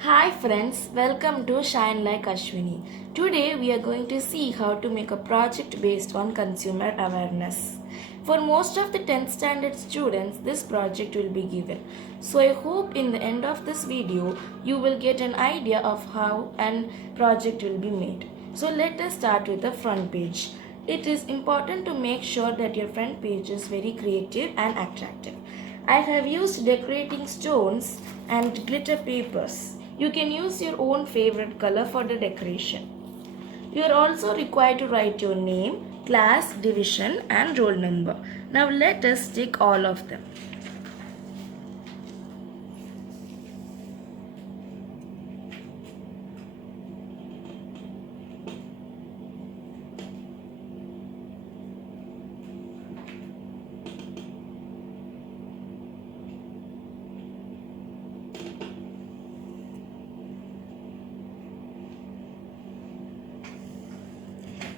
Hi friends, welcome to Shine Like Ashwini. Today we are going to see how to make a project based on consumer awareness. For most of the 10th standard students, this project will be given. So I hope in the end of this video, you will get an idea of how an project will be made. So let us start with the front page. It is important to make sure that your front page is very creative and attractive. I have used decorating stones and glitter papers. You can use your own favorite color for the decoration. You are also required to write your name, class, division and roll number. Now let us tick all of them.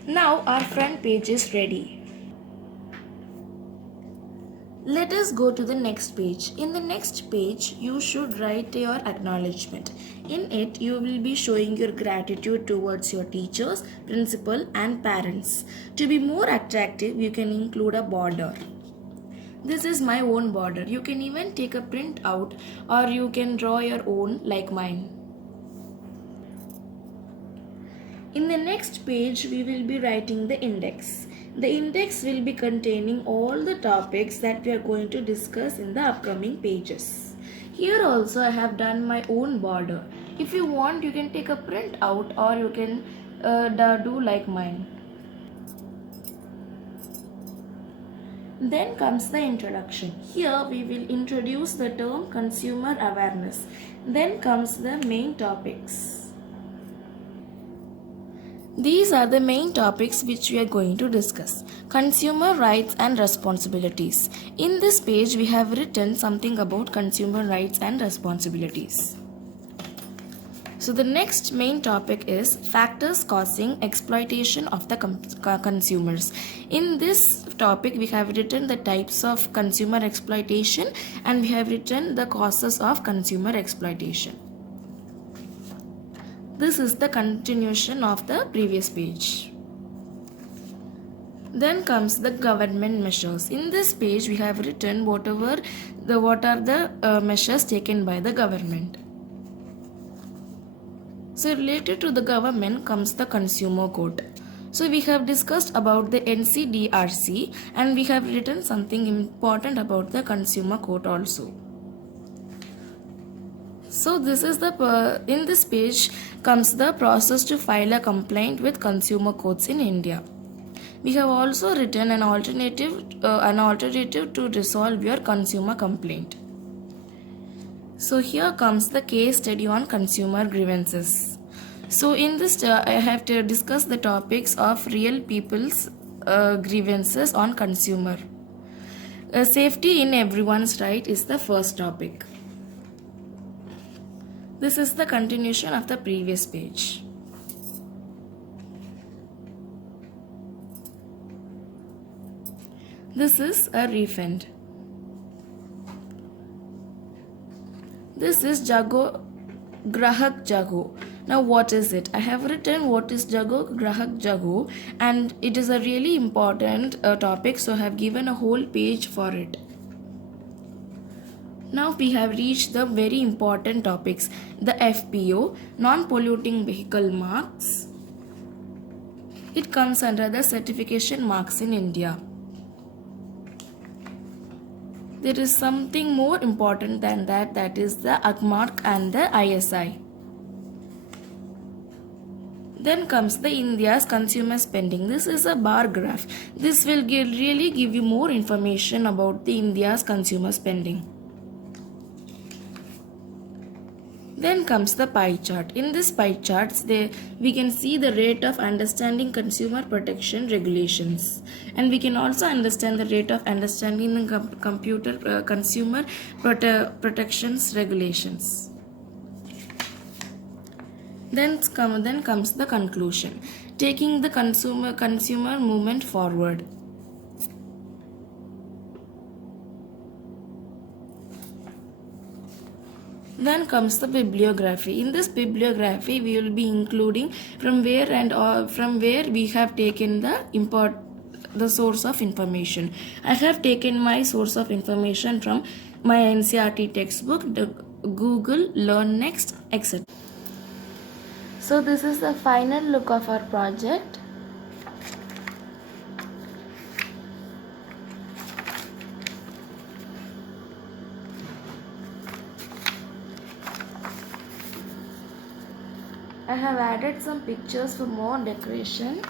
Now our front page is ready. Let us go to the next page. In the next page, you should write your acknowledgement. In it, you will be showing your gratitude towards your teachers, principal and parents. To be more attractive, you can include a border. This is my own border. You can even take a print out or you can draw your own like mine. In the next page, we will be writing the index. The index will be containing all the topics that we are going to discuss in the upcoming pages. Here also I have done my own border. If you want, you can take a print out or you can do like mine. Then comes the introduction. Here we will introduce the term consumer awareness. Then comes the main topics. These are the main topics which we are going to discuss. Consumer rights and responsibilities. In this page, we have written something about consumer rights and responsibilities. So the next main topic is factors causing exploitation of the consumers. In this topic, we have written the types of consumer exploitation and we have written the causes of consumer exploitation. This is the continuation of the previous page. Then comes the government measures. In this page, we have written what are the measures taken by the government. So related to the government comes the consumer code. So we have discussed about the NCDRC and we have written something important about the consumer code also. So this is in this page comes the process to file a complaint with consumer courts in India. We have also written an alternative to resolve your consumer complaint. So here comes the case study on consumer grievances. So in this I have to discuss the topics of real people's grievances on consumer. Safety in everyone's right is the first topic. This is the continuation of the previous page. This is a refund. This is Jago Grahak Jago. Now what is it? I have written what is Jago Grahak Jago and it is a really important topic, so I have given a whole page for it. Now we have reached the very important topics. The FPO, non-polluting vehicle marks. It comes under the certification marks in India. There is something more important than that, that is the ACMARC and the ISI. Then comes the India's consumer spending. This is a bar graph. This will really give you more information about the India's consumer spending. Then comes the pie chart. In this pie charts, we can see the rate of understanding consumer protection regulations, and we can also understand the rate of understanding the consumer protections regulations. Then comes the conclusion, taking the consumer movement forward. Then comes the bibliography. In this bibliography, we will be including from where we have taken the source of information. I have taken my source of information from my NCERT textbook, the Google, LearnNext, etc. So this is the final look of our project. I have added some pictures for more decoration.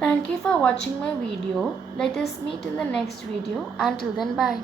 Thank you for watching my video. Let us meet in the next video. Until then, bye.